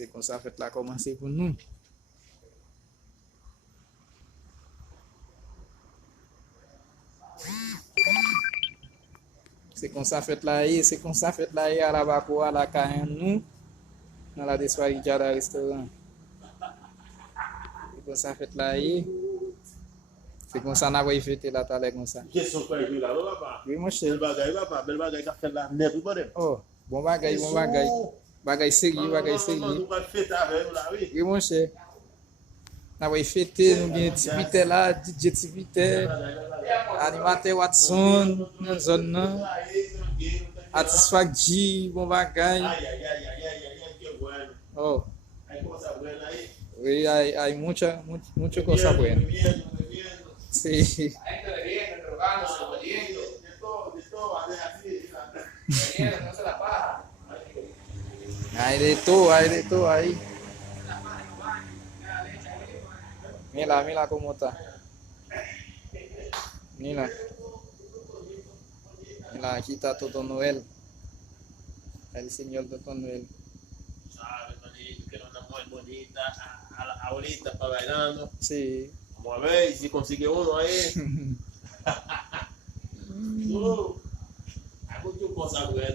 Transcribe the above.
C'est comme ça, fête là commencer pour nous. C'est comme ça, fête là, c'est comme ça, fête là, à la Bako, à la Cahen, nous, dans la Dessoirée de restaurant. C'est comme ça, fête là, c'est comme ça, on a fêté là, t'as comme ça. Question quoi, là, papa? Oui, mon Bel cher. bagay, papa. Bel bagay qu'a fait la net, ou pas dem? Oh, bon bagay, bon bagay. Bagay sérieux, bagay Nous sérieux. va fêter avec nous là, oui. Oui, mon cher. On a fêté, nous avons Tipiter là, DJ Tipiter, animateur Watson, dans la zone là. Artiste Fakji, bon bagay. Ay, ay, ay, ay, ay, ay, ay, qué bueno. Oh, Hay cosas buenas ahí. oui, hay mucho cosa buena. Bebiendo. Sí. Gente bebiendo, drogándose, jodiendo, De todo, así. bebiendo, no se la paja. Hay de todo ahí. Mira cómo está. Mira. Mira, aquí está Toto Noel. El señor Toto Noel. Sabes, manito, quiero una mujer bonita, ahorita para bailando. Sí. Vamos a ver si consigue uno ahí. Hay muchas cosas buenas.